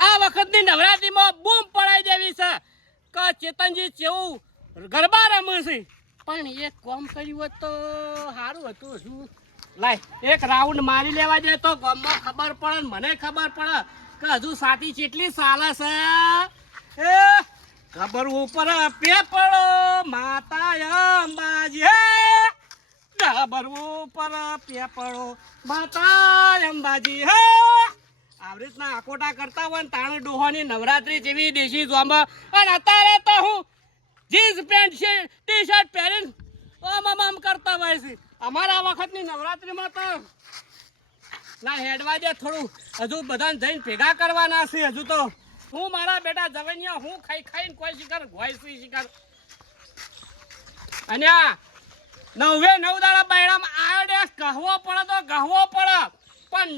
આ વખતની નવરાત્રીમાં બૂમ પડાઈ દેવી છે કે ચેતનજી જેવું ગરબા રમે છે પણ એક કામ કર્યું હોત તો સારું હતું. શું લાય એક રાઉન્ડ મારી લેવા દે તો ગામમાં ખબર પડે ને મને ખબર પડે કે હજુ સાથી ચેટલી સાલે છે. એ ખબર ઉપર પેપડો માતા અંબાજી હે ખબર ઉપર પેપડો માતા અંબાજી હે. આવી રીતના આકોટા કરતા હોય ને તાણે ડોહાની નવરાત્રી જેવી દેશી જોમાં અને અત્યારે તો હું જીન્સ પેન્ટ છે ટી શર્ટ પહેરીને આમ કરતા હોય છે. અમારા વખતની નવરાત્રીમાં તો ના હેડવા દે થોડું હજુ બધાને જઈને ભેગા કરવાના છે. હજુ તો હું મારા બેટા જવૈયા હું ખાઈને કોઈ શિકાર હોય છે શિકાર. અને આ 9 દાડા બૈરામાં આયોડેસ કહવો પડે તો કહવો પડે પણ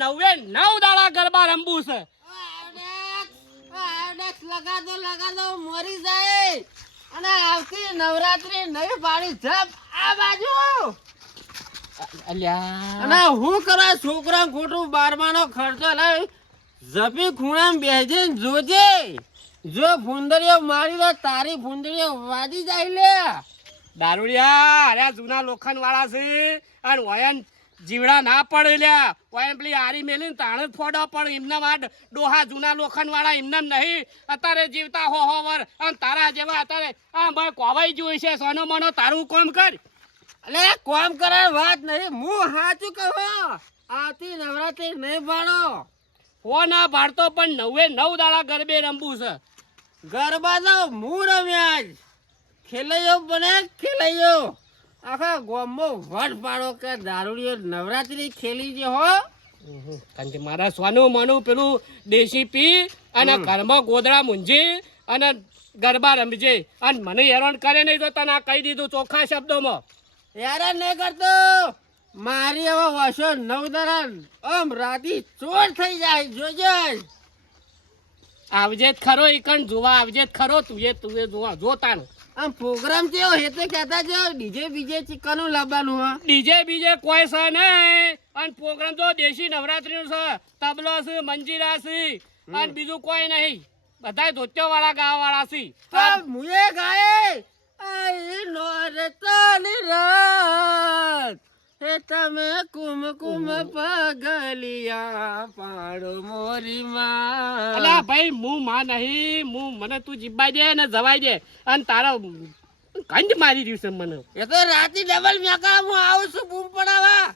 9 દાડા ગરબા રમવું છે. લગાદો મરી જાય અને આવતી નવરાત્રી નવી પાડી જપ આ બાજુ. અલ્યા અને હું કરે છોકરા ખોટું 12માનો ખર્ચો લઈ જપી ખૂણામાં બેસજે જોજે. જો ફુંદરીઓ મારી દે તારી ફુંદરીઓ વાજી જાય લે. દારૂડિયા અરે જૂના લોખંડ વાળા છે અને વયન જીવડા ના પડે લ્યા. વયન પેલી આરી મેલીને તાણે જ ફોડો પડે. એમના માં ડોહા જૂના લોખંડ વાળા એમને નહીં અત્યારે જીવતા હો વર અને તારા જેવા અત્યારે આ ભાઈ કોવાઈ જોઈ છે. સોનો મનો તારું કોમ કર. અલે કોમ કરે વાત નહીં હું સાચું કહું. આવતી નવરાત્રી નહીં પાડો હો ના પાડતો પણ 9 દાડા ગરબે રમવું છે. ગરબા તો હું રમ્યા જ ખેલાયો બને ખેલાયો આખા ગામમાં વટ પાડો કે દારૂડિયો નવરાત્રી ખેલી જે હો. કારણ કે મારા સોનું મનું પેલું દેશી પી અને ઘરમાં ગોદડા મૂંઝી અને ગરબા રમજે અને મને હેરાન કરે નહીં તો તને આ કહી દીધું ચોખ્ખા શબ્દોમાં. હેરાન નહીં કરતો મારી હવે વર્ષો 9 દાડા આમ રાતી ચોર થઈ જાય જોજે. આવજે જ ખરો ઈકણ જોવા આવજે જ ખરો તું એ જોવા જોતાનું. આમ પ્રોગ્રામ કેવો હે તો કહેતા છે ડીજે બીજે ચિકનનું લાવવાનું હા. ડીજે બીજે કોઈ છે નહીં અને પ્રોગ્રામ તો દેશી નવરાત્રીનો છે. તબલો છે મંજીરા છે અને બીજું કોઈ નહીં. બધા ધોત્યો વાળા ગાવા વાળા છે. મુએ ગાય આઈ નોરતાની રાત હે તમે કુમકુમ પગલિયા પાડો મોરી માં. અલા ભાઈ હું માં નહીં મને તું જીબાઈ દે ને જવાઈ દે અને તારા કંજ મારી રહ્યું છે મને. એ તો રાતી ડબલ મેકા હું આવું છું બૂમ પડાવા.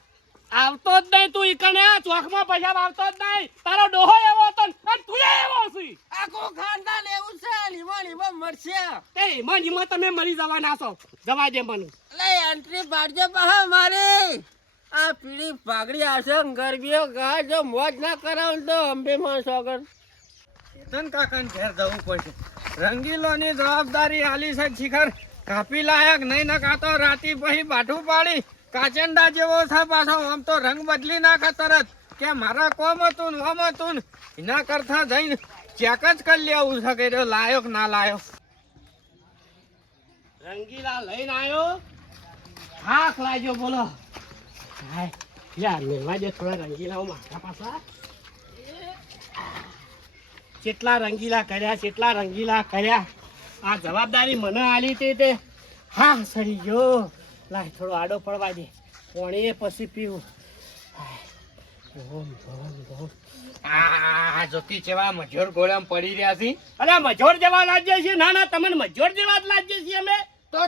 આવતો જ નહીં તું ઈકણે ચોકમાં પૈસા આવતો જ નહીં. તારો ડોહો એવો હતો અને તું એવો છે. આખું ખાનદાન એવું છે લીમા મરશે. તે ઈમાં તમે મરી જવાના છો. જવા દે મને. એટલે એન્ટ્રી પાડજો પહા મારી આ પીળી પાઘડી આવશે ગરબીઓ ગા જો મોજ ના કરાવ તો અંબે માં સોગર. ચેતન કાકાને ઘેર જવું પડશે. રંગીલોની જવાબદારી આલી છે શિખર કાપી લાયક નહીં ન કાતો રાતી પછી બાઠું પાડી કાચંડા જેવો છે પાછો. આમ તો રંગ બદલી નાખે તરત કે મારા કોમ હતું ને ઓમ હતું ને એના કરતા જઈને ચેક જ કરી લેવું છે કે લાયો કે ના લાયો. રંગીલા લઈને આવ્યો હાથ લાગ્યો બોલો. હાય યાર મેળવા દે થોડા રંગીલા માથા પાછા. કેટલા રંગીલા કર્યા આ જવાબદારી મને આલી તે હા સરી ગયો. લાય થોડો આડો પડવા દે કોણે પછી પીવું. આ જોતી જેવા મજૂર ગોળામ પડી રહ્યા છે. અરે મજોર જેવા લાગીએ છીએ. ના તમને મજોર જેવા જ લાગીએ છીએ અમે. તો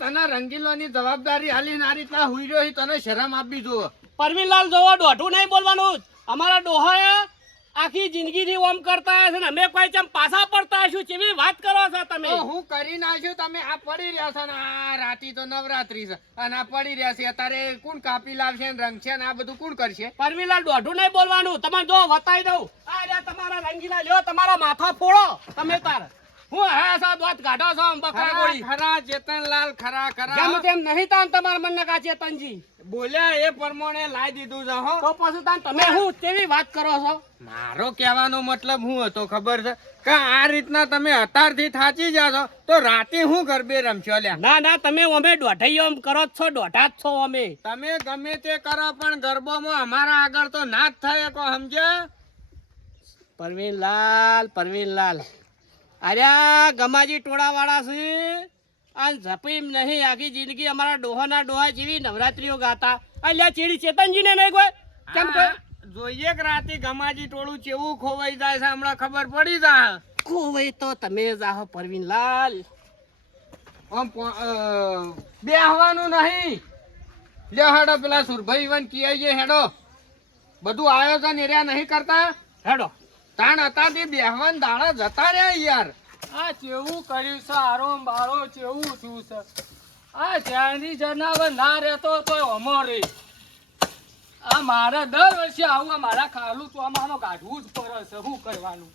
તને રંગીલોની જવાબદારી આલી આ રીતના હુઈ રહ્યો તને શરમ આપવી જોવે. પરવીનલાલ જોવો દોઢું નહીં બોલવાનું. અમારા ડોહાએ આખી જિંદગીથી ઓમ કરતા હશે ને અમે કોઈ ચમ પાછા પડતા હશું. કેવી વાત કરો છો તમે? તો હું કરી નાખ્યું તમે આ પડી રહ્યા છો ને આ રાતી તો નવરાત્રી છે અને આ પડી રહ્યા છે અત્યારે કોણ કાપી લાવશે ને રંગશે ને આ બધું કોણ કરશે? પરવીનલાલ દોઢું નહીં બોલવાનું. તમે જો વતાઈ દઉં આ તમારા રંગીલા લ્યો તમારા માથા ફોડો તમે તાર. હું હા સા દોત કાઢો છો આમ બકરા ખરા ગોળી ખરા ચેતનલાલ ખરા જેમ ખરા તેમ નહીં તાન તમાર મન નકા ચેતનજી બોલ્યા એ પ્રમાણે લાઈ દીધું છે હો તો પછી તાન તમે હું તેવી વાત કરો છો મારો કહેવાનો મતલબ શું હતો ખબર છે કે આ રીતના તમે અત્યારથી થાચી જાશો તો રાતે હું ગરબે રમશો લ્યા ના ના તમે અમે દોઢાઈઓ એમ કરો જ છો દોઢા જ છો અમે તમે ગમે તે કરો પણ ગરબામાં અમારા આગળ તો ના જ થાય કો સમજ્યા પરવીનલાલ અરે ગમાજી ટોળા વાળા છે આ ઝપીમ નહીં આખી જિંદગી અમારા ડોહા જેવી નવરાત્રીઓ ગાતા અલ્યા ચીડી ચેતનજી ને નહીં કોઈ કેમ કે આ જોઈએ કે રાતે ગમાજી ટોળું કેવું ખોવાઈ જાય છે હમણાં ખબર પડી જાય કોઈ તો તમે જાહો પરવીનલાલ આમ બેહવાનું નહીં લ્યો હેડો પેલા સુરભાઈ વન કીએ હેડો બધું આયોજન એરિયા નહીં કરતા હેડો તાણ હતા બેહવાન દાડા જતા રહ્યા યાર આ કેવું કર્યું છે આરો બારો કેવું થયું છે આ જ્યાંથી જનાવર ના રહેતો તો અમારે આ મારે દર વર્ષે આવું આ મારા ખાલું ચોમામાં કાઢવું જ પડે છે શું કરવાનું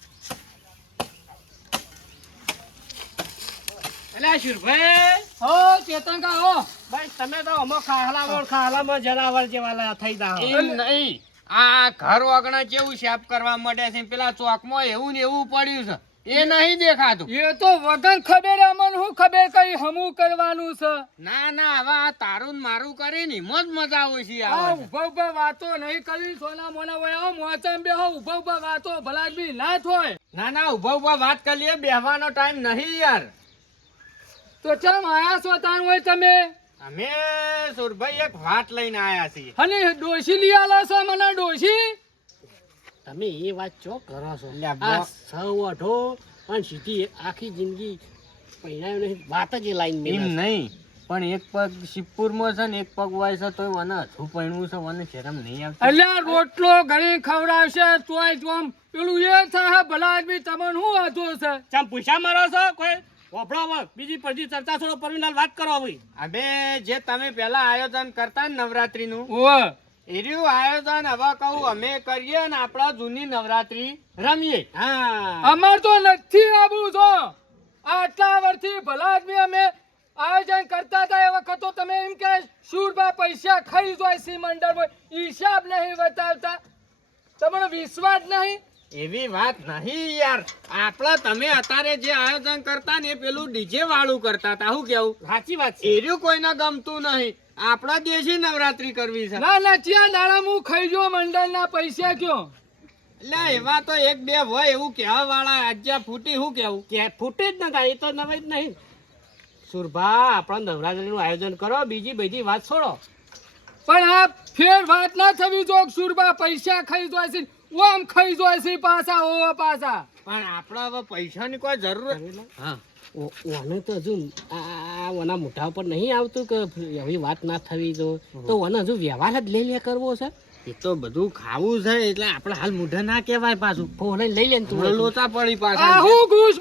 અલ્યા શુરભાઈ હો ચેતન કા હો ભાઈ તમે તો અમો ખાહલામાં જનાવર જેવા થઈ જાઓ એમ નહીં આ ઘર વગણા કેવું સાફ કરવા માંડે છે પેલા ચોકમાં એવું ને એવું પડ્યું છે એ નહીં દેખાતું એ તો વગર ખબર અમન હું ખબર કઈ હમું કરવાનું છે ના ના હવે આ તારું ને મારું કરીને મોજ મજા આવે છે આ આ ઉભા ઉભા વાતો નહીં કરી સોના મોના વયા મોચામ બે હો ઉભા ઉભા વાતો ભલા બી ના થોય ના ના ઉભા ઉભા વાત કરી લઈએ બેહવાનો ટાઈમ નહીં યાર તો ચમ આયા છો તાણ હોય તમે અમે સુરભાઈ એક વાત લઈને આયા છીએ અને ડોશી લઈ આલા છો મને ડોશી તમે એ વાત ચો કરો છો લ્યા, આ સૌ અઢો અને સીધી આખી જિંદગી પહેરાયો નહીં વાત જ એ લાઈન એમ મેં નહીં પણ એક પગ શિવપુરમાં છે ને એક પગ વાય છે તોય મને હથું પહેણવું છે મને શરમ નહીં આવતી અલ્યા રોટલો ઘણી ખવડાવશે તોય જોમ પેલું એ થાય ભલા આદમી તમને શું હતું છે ચમ પૂછા મારો છો કોઈ વાપરો હવે બીજી પછી ચર્ચા છોડો પરવીનલાલ વાત કરો હવે હવે જે તમે પેલા આયોજન કરતા ને નવરાત્રીનું ઓવે એર્યું આયોજન હવે કહું અમે કરીએ ને આપણા જૂની નવરાત્રી રમીએ હા અમાર તો નથી આવું છો આટલા વર્ષથી ભલા આદમી અમે આયોજન કરતા હતા એ વખત તો તમે એમ કે સુરબા પૈસા ખાઈ જાય સી મંડળમાં હિસાબ નહીં બતાવતા તમને વિશ્વાસ નહીં એવી વાત નહીં યાર આપણા તમે અત્યારે જે આયોજન કરતા ને એ પેલું ડીજે વાળું કરતા હતા શું કેવું સાચી વાત છે એર્યું કોઈને ગમતું નહીં આપણા દેશી નવરાત્રી કરવી છે ના ના ત્યાં દાડા હું ખાઈ જો મંડળના પૈસા કયો એટલે એવા તો એક બે હોય એવું કહેવા વાળા આજ્યા ફૂટી શું કેવું કે ફૂટે જ નતા એ તો નવાઈ જ નહીં સુરભા આપણા નવરાત્રીનું આયોજન કરો બીજી બધી વાત છોડો પણ આ ફેર વાત ના થવી જો સુરબા પૈસા ખાઈ જાય છે ઓમ ખાઈ જાય છે પાછા ઓવા પાછા પણ આપણા હવે પૈસાની કોઈ જરૂર હા ઓને તો હજુ આ ઓના મોઢા ઉપર નહીં આવતું કે એવી વાત ના થવી જો તો ઓને હજુ વ્યવહાર જ લઈ લે કરવો છે એ તો બધું ખાવું છે એટલે આપણે હાલ મોઢા ના કહેવાય પાછું ફોન લઈ લે ને તું લોચા પડી આ પાછા હું ઘૂસ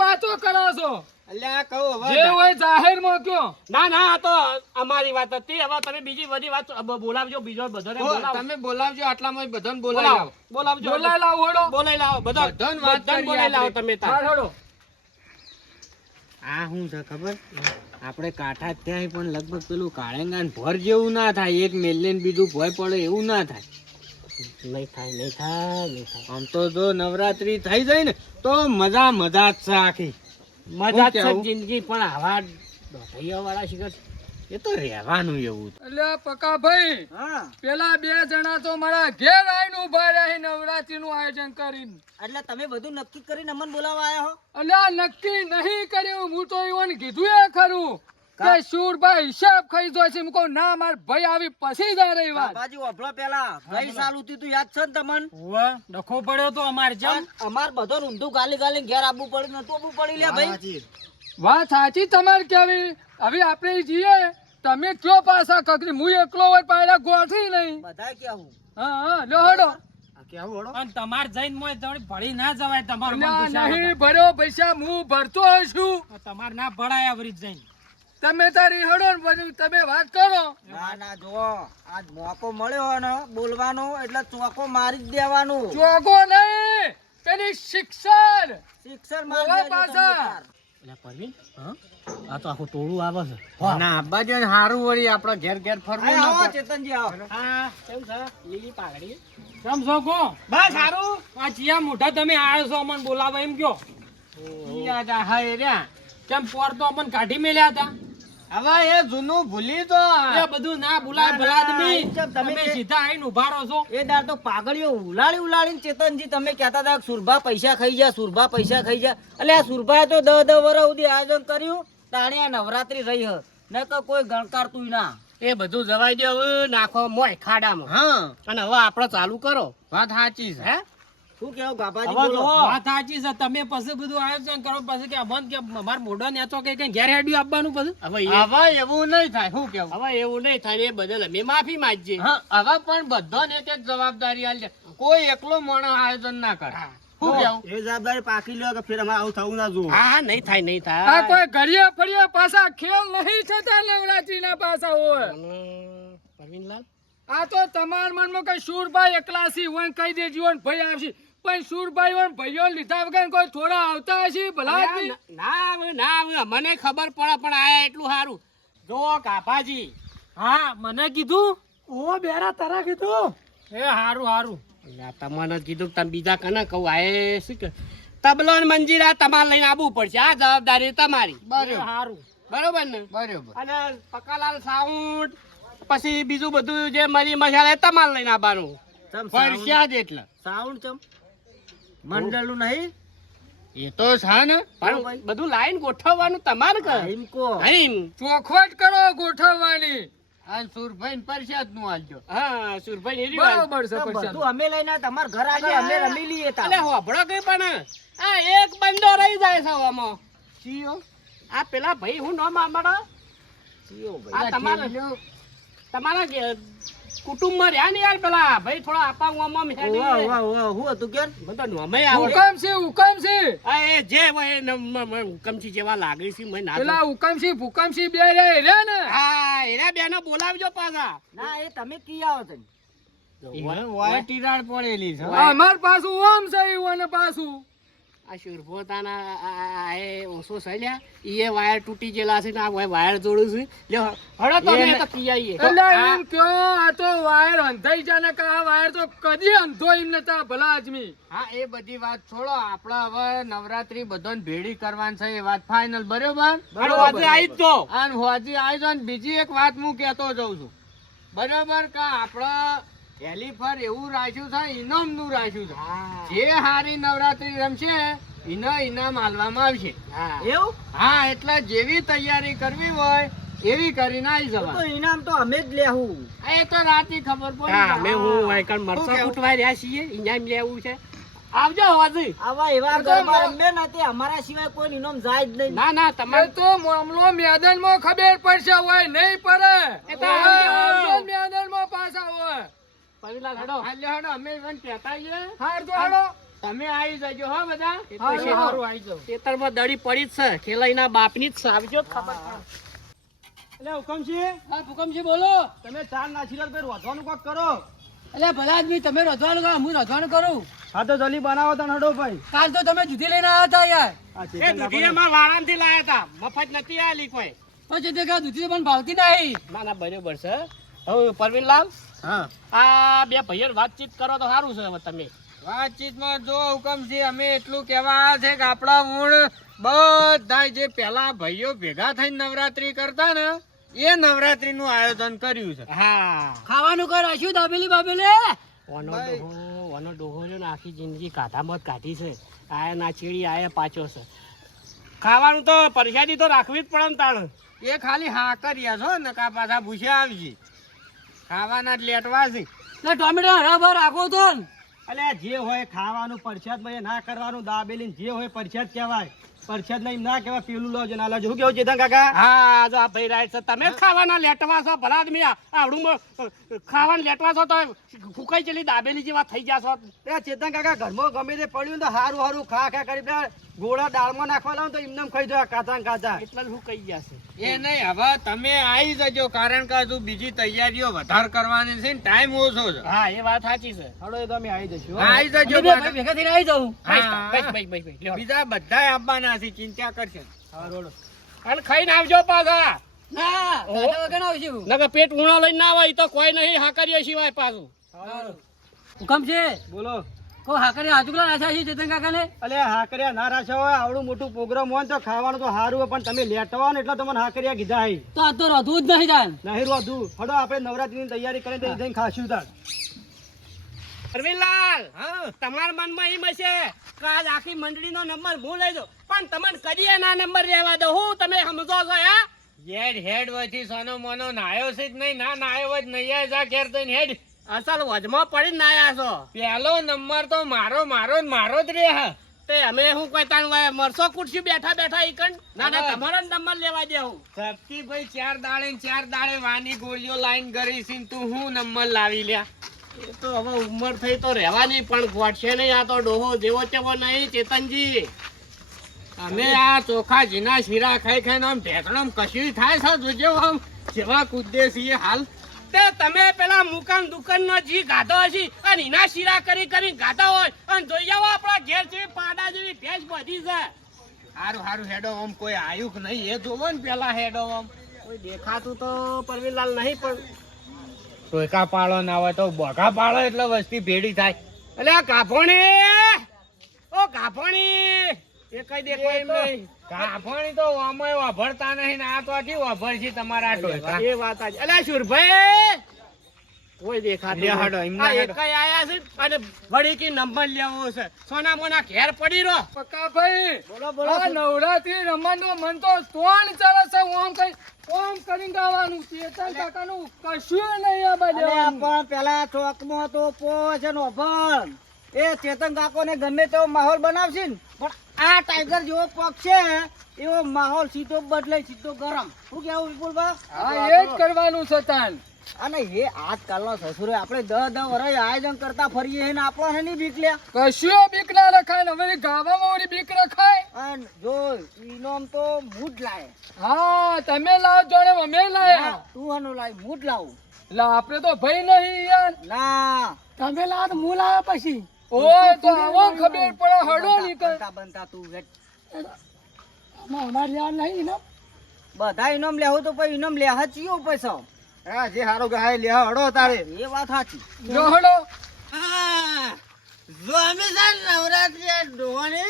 વાતો કરો છો અલ્યા કહું જે હવે હોય જાહેરમાં કયો ના ના આ તો અમારી વાત હતી હવે તમે બીજી બધી વાત બોલાવજો બીજો બધાને બોલાવો તમે બોલાવજો આટલામાં બધાને બોલાવો બોલાવો બોલાવજો બોલાય લાવ ઓડો બોલાઈ લાવો બધા બધાને વાત બધાને કરીએ બોલાઈ લાવો આપણે. તમે તાર હા હેડો આ શું છે ખબર આપણે કાંઠા ત્યાં પણ લગભગ પેલું કાળેંગા ને ભર જેવું ના થાય એક મેલે ને બીજું ભય પડે એવું ના થાય નહીં થાય નહીં થાય નહીં થાય આમ તો જો નવરાત્રી થઈ જાય ને તો મજા જ છે આખી મજા જ છે કેવું? જિંદગી પણ આવા દોઢૈયા વાળા શિખર એ તો રહેવાનું એવું એટલે પકા ભાઈ પેલા બે જણા તો મારા ઘેર આવીને ઉભા રહ્યા છે નવરાત્રીનું આયોજન કરીને એટલે તમે બધું નક્કી કરીને અમને બોલાવવા આયા હો એટલે આ નક્કી નહીં કર્યું હું તો ઈવન કીધું એ ખરું કે સુરભાઈ હિસાબ ખાઈ જાય છે હું કહું ના માર ભાઈ આવી પછી જ આ રહી વાત બાબાજી ઓભળો પેલા ગઈ સાલ ઉતી તું યાદ છે ને તમને ડખો પડ્યો તો અમાર પણ અમાર બધો ઊંધું ગાલી ઘેર આવવું પડ્યું નતું આવવું પડી લે ભાઈ વાત સાચી તમારે કેવી હવે આપણે જઈએ તમે કયો પાછા કકરી હું એકલો હોય પાયલા ગોઠી નહીં બધાય કેવું હા હા લ્યો હડો પણ તમાર જઈને મોય દોડી ભળી ના જવાય તમારું અલ્યા નહીં ભર્યો પૈસા હું ભરતો હશું તમાર ના ભળાય આવરી જઈને તમે તારી હડો ને બધું તમે વાત કરો ના ના જો આજ મોકો મળ્યો ને બોલવાનો એટલે ચોકો મારી જ દેવાનું ચોગો નહીં પેલી શિક્ષણ શિક્ષણ ઓવા માં પાછા. એટલે પરવીન આ તો આખું ટોળું આવે છે ના આબા જે હારું વળી આપણે ઘેર ઘેર ફરવું ના આવો પડે. ચેતનજી આવો. હા કેમ છે લીલી પાઘડી કેમ છો કો બસ સારું આ ચિયા મોઢા તમે આયો છો અમને બોલાવા એમ કયો ઈ યાદ આ હા એ રહ્યા. કેમ પોર તો અમને કાઢી મેલ્યા હતા હવે એ જૂનું ભૂલી તો એ બધું ના ભૂલાય ના, ભલાદમી કેમ તમે તમે કે- સીધા આઈને ઉભા રહો છો એ દાર તો પાઘડીઓ ઉલાળી ઉલાળીને ચેતનજી તમે કહેતા હતા કે સુરભા પૈસા ખાઈ જા, સુરભા પૈસા ખાઈ જા. એટલે આ સુરભાએ તો 10 વર્ષ સુધી આયોજન કર્યું તાણી આ નવરાત્રી રહી હ ન તો કોઈ ગણકારતું ના. એ બધું જવાઈ દે હવે નાખો મોય ખાડામાં હા અને હવે આપણે ચાલુ કરો વાત સાચી છે હે શું કેવું ગાભાજી હવે બોલો? જુઓ. વાત સાચી છે તમે પછી બધું આયોજન કરો પછી કે અમન કે અમાર મોઢો નેચો કે કઈ ઘેર હેડ્યું આપવાનું પછી હવે એવું નહીં થાય શું કેવું હવે એવું નહીં થાય એ બદલ અમે માફી માંગીએ હા હવે પણ બધાને એક એક જવાબદારી આલજે કોઈ એકલો માણસ આયોજન ના કરે શું કેવું એ જવાબદારી પાકી લ્યો કે ફેર અમારે આવું થવું ના જોવું. હા હા નહીં થાય નહીં આ થાય કોઈ ઘડિયા ફળિયા પાછા ખેલ નહીં થતા નવરાત્રી ના પાછા હોય અને પરવીનલાલ આ તો તમારા મનમાં કઈ સુરભાઈ એકલાસી હોય ને કહી દેજો ને ભાઈ આવશે પણ સુરભાઈ હોય ને ભાઈઓ લીધા વગર કોઈ થોડા આવતા હશે ભલા આદમી. ના આવે મને ખબર પડે પણ આયા એટલું સારું જો કાપાજી હા મને કીધું ઓ બેરા તારા કીધું એ હારું હારું તમને જ કીધું કે તમે બીજા કને કહું આયે શું કે તબલો ને મંજીરા તમારે લઈને આવવું પડશે આ જવાબદારી તમારી એ હારું બરોબર ને બરોબર અને પકાલાલ સાઉન્ડ પછી બીજું બધું જે મરી મસાલા એ તમારે લઈને આવવાનું ચમ પડશે જ એટલે સાઉન્ડ ચમ મંડળનું નહીં એ તો છે ને પણ બધું લાઈન ગોઠવવાનું તમારે કર એમ કો ચોખવટ કરો ગોઠવવાની આ સુરભાઈ પરસાદ નું આલજો હા સુરભાઈ એરી વાત બરોબર છે તો પરસાદ. બધું અમે લઈને તમારા ઘર આજે અમે રમી લઈએ તા. અલે હોભળો કે પણ આ એક બંદો રહી જાય છે આમાં ચિયો આ પેલા ભાઈ હું નામ આમાડો આ તમારા કુટુંબમાં રહ્યા ને યાર પેલા ભાઈ થોડા આપા ઉવામાં મિસાડી ઓવા, ઓવા, ઓવા, હું હતું કે મને તો નોમે આવડે હુકમ છે હુકમ છે આ એ જે હોય એ હુકમથી જેવા લાગે છે મને ના પેલા હુકમસિંહ ભૂકમસિંહ બે રે ને હા એના બેનો બોલાવજો પાછા ના એ તમે કી આવો છો વાય તિરાડ પડેલી છે અમાર પાછું ઓમ છે ઈવોને પાછું આ શુરભોતાના એ ઓછો સળ્યા ઈએ વાયર તૂટી ગયેલા છે ને આ વાયર જોડું છે લ્યો હળો તમે તો કી આવીએ એટલે એમ કયો આ તો વાયર અંધાઈ જાય ને કે આ વાયર તો કદી અંધો એમ નતા ભલા આદમી હા એ બધી વાત છોડો આપણે હવે નવરાત્રી બધાને ભેળી કરવાની છે એ વાત ફાઇનલ બરોબર હળો આજે આવી જ તો અને હોજી આવી જાઓ ને બીજી એક વાત હું કહેતો જઉં છું બરોબર કે આપણે પહેલી ફર એવું રાખ્યું છે ઇનામનું રાખ્યું છે જે હારી નવરાત્રી રમશે એને ઇનામ આલવામાં આવશે હા એવું હા એટલે જેવી તૈયારી કરવી હોય એવી કરીને આવી તો જવા ઇનામ તો અમે જ લેવું. એ તો રાતે ખબર હા પડી મેં હું વાયકણ મરસા કેવું? કૂટવા રહ્યા છીએ ઇનામ લેવું છે આવજો હોજી આવા એવા ગરબા રમે ને તે અમારા સિવાય કોઈ ઇનામ જાય જ નહીં. ના ના એ તમારે તો મામલો મેદાનમાં ખબર પડશે હોય નહીં પડે એ તો ઓય, આવજો. મેદાનમાં પાછા હોય પરિલા હડો હાલે હડો અમે પણ કહેતા છીએ હાર તો હાલો તમે આવી જજો હો બધા હારું, હારું, આઈ જાઓ. ખેતરમાં દડી પડી જ છે ખેલાઈના બાપની જ છે આવજો જ ખબર પડે એટલે હુકમસિંહ હા ભૂકમસિંહ બોલો તમે ચાર નાસીલાલ ભાઈ રોધવાનું કોક કરો. એટલે ભલા આદમી તમે રજવાનું કરો હું રજવાનું કરું હા તો જલ્દી બનાવો તને હડો ભાઈ. કાલ તો તમે જુદી લઈને આવ્યા હતા યાર એ દૂધી અમારા વાળામાંથી લાયા હતા મફત નથી આલી કોઈ પછી તે કા દૂધી પણ ભાવતી નહીં ના ના બરોબર છે હવે પરવીનલાલ હા આ બે ભાઈઓ વાતચીત કરો તો સારું છે હવે તમે વાતચીતમાં જો હુકમ છે અમે એટલું કહેવા આવ્યા છે કે આપણા મૂળ બધા જે પેલા ભાઈઓ ભેગા થઈને નવરાત્રી કરતા ને એ નવરાત્રી નું આયોજન કર્યું છે હા ખાવાનું કઈ રાખ્યું દાબેલી બાબેલી ઓનો ડોહો ને આખી જિંદગી કાઢામાં જ કાઢી છે આયા ના ચીડી આયા પાછો છે ખાવાનું તો પરસાદી તો રાખવી જ પડે ને તાણ એ ખાલી હા કર્યા છો ને કા પાછા ભૂસ્યા આવશે ખાવાના જ લેટવા છે ને ટોમેટો હરાભર રાખો તો ને. અલે જે હોય ખાવાનું પરસાદ માં ના કરવાનું દાબેલી જે હોય પરસાદ કહેવાય. પરસાદ નહીં ના કહેવાય પેલું લો ના લાજો. શું કેવું ચેતન કાકા? હા જો આ ભાઈ રાઈટ છે તમે જ ખાવાના લેટવા છો ભલા આદમી આવડું ખાવાના લેટવા છો તો ફૂકાઈ ચેલી દાબેલી જેવા થઈ ગયા છો એ ચેતન કાકા ઘરમાં ગમે તે પડ્યું ને તો હારું હારું ખા ખા કરી પેલા ગોળા દાળમાં નાખવા લાવો તો એમને ખાઈ જાય કાચા ને કાચા. એટલે જ હું કહી ગયા છે. એ નહીં, હવે તમે આવી જજો, કારણ કે હજુ બીજી તૈયારીઓ વધારે કરવાની છે ને ટાઈમ ઓછો છે. હા એ વાત સાચી છે. હળો એ તો અમે આવી જઈશું. આવી જજો અમે બે ભાઈ ભેગા થઈને આવી જાઉં. હા. બસ, લ્યો. બીજા બધાય આવવાના છે, ચિંતા કરશે. અને ખાઈને આવજો પાછા. ના ખાધા વગર આવશું. નકર પેટ ઉણા લઈને ના આવે તો કોઈ નહીં હાકરીએ સિવાય પાછું. હુકમ છે બોલો. કો હાકરે આજુકલા નાખ્યા છે ચેતન કાકાને. અલે હાકરિયા ના રાખ્યા હોય, આવડું મોટું પ્રોગ્રામ હોય ને તો ખાવાનું તો સારું હોય, પણ તમે લેટવા ને એટલે તમને હાકરિયા કીધા હી. તો આ તો રોધવું જ નહીં જાન. નહીં રોધું. હડો આપણે નવરાત્રીની તૈયારી કરીને તો જઈને ખાશું તાર. અરવિંદલાલ, હા. તમારા મનમાં એમ હશે કે આજ આખી મંડળીનો નંબર હું લઈ દઉં, પણ તમને કદીએ ના નંબર રહેવા દો. હું તમે સમજો છો હા? હેડ વધી સોનો મોનો નાયો છે જ નહીં, ના નાયો હોય જ નહીં જા ઘેર થઈને હેડ. અસલ વજમાં પડીને ના આયા છો. પહેલો નંબર તો મારો ને મારો જ રે હા. તે અમે હું કોઈ તાણ મરસો કુટશું બેઠા બેઠા ઈકણ. ના ના, હા. તમારો જ નંબર લેવા દે હું. સબથી ભાઈ 4 દાડે વાની ગોળીઓ લાઈન કરી છે ને તું હું નંબર લાવી લ્યા. એ તો હવે ઉંમર થઈ તો રહેવાની, પણ ગોઠશે નહીં. આ તો ડોહો જેવો તેવો નહીં ચેતનજી. અમે આ ચોખા જીના શીરા ખાઈ ખાઈને આમ ઢેકણમ કશું થાય છે જોજો, આમ જેવા કૂદે છીએ હાલ. તે તમે પેલા મુકાન દુકાન નો જી ગાધો હશે અને એના શીરા કરી ગાધા હોય અને જોઈ આવો આપણા ઘેર જેવી પાડા જેવી ભેંસ બધી છે. હારું હેડો આમ કોઈ આયુક નહીં એ જોવો ને પેલા હેડો આમ. કોઈ દેખાતું તો પરવીનલાલ નહીં, પણ ટોયકા પાડો ના હોય તો બોઘા પાડો એટલે વસ્તી ભેડી થાય. અલે આ ગાભોણી, ઓ ગાભોણી, એ કઈ દેખાય એમ નહીં. કાફણી તો આમાંય વાભરતા નહીં ને આ તો આથી વાભર છે તમારા ટોયકા. એ વાત આજ. અલે સુરભાઈ, કોઈ દેખાતું લે નહીં. હાડો, એમને આ હાડો. એકાઈ આયા છે અને વળી કી નંબર લેવો છે. સોના મોના ઘેર પડી રહો. પક્કા ભાઈ બોલો આ નવરાત્રી રમવાનું મન તો તોણ ચાલે છે. ઓમ કઈ ઓમ કરીને ગાવાનું. ચેતન કાકાનું કશું નહીં આ બાજુ. પણ પેલા ચોકમાં તો પોચ અને ઓભણ એ ચેતન કાકો ને ગમે તેવો માહોલ બનાવશે ને, પણ આ ટાઈગર જેવો પગ છે એવો માહોલ સીધો બદલે, સીધો ગરમ. શું કેવું વિપુલભા? હા એ જ કરવાનું છે તાન. અને એ આજકાલનો સસુરો આપણે 10 વર્ષ આયોજન કરતા ફરીએ ને આપણને નહીં બીક લ્યા. કશું બીક ના રખાય ને હવે ગાવામાં વળી બીક રખાય. અને જો ઈનોમ તો મૂડ લાય. હા તમે લાવ જોડે અમે લાયા. તું આનું લાય, મૂડ લાવું. એટલે આપણે તો ભાઈ નહીં યાર. ના તમે લાવ તો હું લાવ્યા પછી. ઓય તો આવો ખબર પડે હડો નીકળ. બનતા તું વેટ. અમારે યાર નહીં ને. બધા ઇનામ લેવું તો પછી ઇનામ લેહ ચિયો પૈસા. હા જે હારો ગાય લે હડો તારે. એ વાત સાચી. જો હડો. હા, જો અમે છે ને નવરાત્રી આ ડોહાને,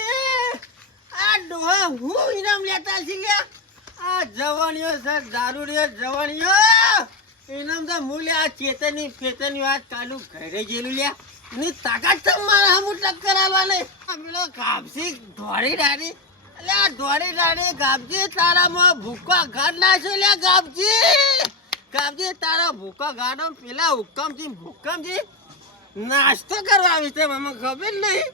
આ ડોહા હું ઇનામ લેતા છીએ લ્યા. આ જવાનીઓ છે, દારૂડીઓ જવાનીઓ ઇનામ તો હું લ્યા. આ ચેતની ફેતની વાત કાલુ ઘરે ગયેલું લ્યા. એની તાકાત તો મારા હમું ટક્કર આલવા નહીં. આ પેલો ગાભસી દોડી ડાડી, એટલે આ દોડી ડાડી ગાભજી તારામાં ભૂકા ઘાટ નાખ્યો લ્યા. ગાભજી તારા ભૂકા ગાડો પેલા હુકમથી નાસ્તો કરવા આવી છે. મને ખબર નહીં,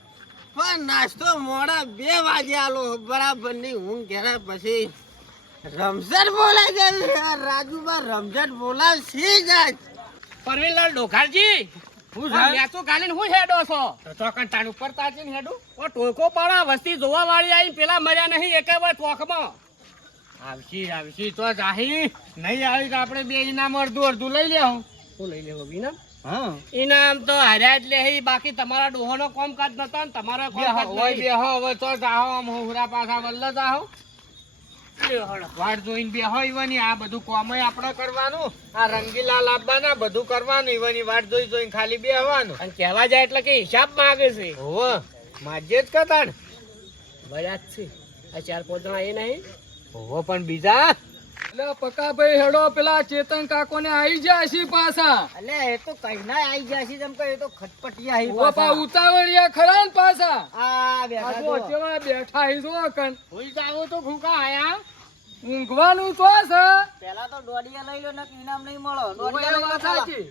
પણ નાસ્તો મોડા 2 વાગે આલો બરાબર ની ઊંઘ ઘેરા. પછી રમઝટ બોલાય જાય. રાજુબા રમઝટ બોલાવ સી જાય. પરવીનલાલ ડોખારજી, હું આ મેચો ગાલીને હું હેડો છો? તો ચોકન તાણ ઉપર તાચીને હેડું. ઓ ટોકો પાડા વસ્તી જોવા વાળી આવીને પેલા મર્યા નહીં એકે વાર ચોકમાં. આવશી તો જાહી. નહીં આવી તો આપણે 2 ઇનામ અડધું લઈ લેવું. શું લઈ લેવો વિના? હા ઇનામ તો હાર્યા જ લે. બાકી તમારા ડોહોનો કામકાજ નતો ને તમારો કામકાજ નહીં. બેહો હવે તો જાહો આમ હુરા પાછા વલ્લ જાહો. વાટ જોઈને બેહો ઈવાની. આ બધું કોમય આપણે કરવાનું. આ રંગીલા લાવવાના બધું કરવાનું. ઈવાની વાટ જોઈને ખાલી બેહવાનું. અને કહેવા જાય એટલે કે હિસાબ માંગે છે. હોવે માજે જ કતાણ. બળ્યા જ છે આ 4-5 જણા એ નહીં. હોવે પણ બીજા એટલે પક્કા ભાઈ હેડો પેલા ચેતન કાકો ને આવી જાય છે પાછા. એટલે એ તો કઈ ના આવી જાય છે. જેમ કે એ તો ખટપટિયા હી ઓ પા પાછા. ઉતાવળિયા ખરા ને પાછા. આ આ બેઠા જો જો. કેવા બેઠા હી જો કન. હુઈ જાવો તો ભૂકા આયા. ઊંઘવાનું તો છે. પેલા તો દોડિયા લઈ લો ને ઇનામ નહીં મળો. ઓય દોડિયા એ લઈ લો વાત પેલા. સાચી.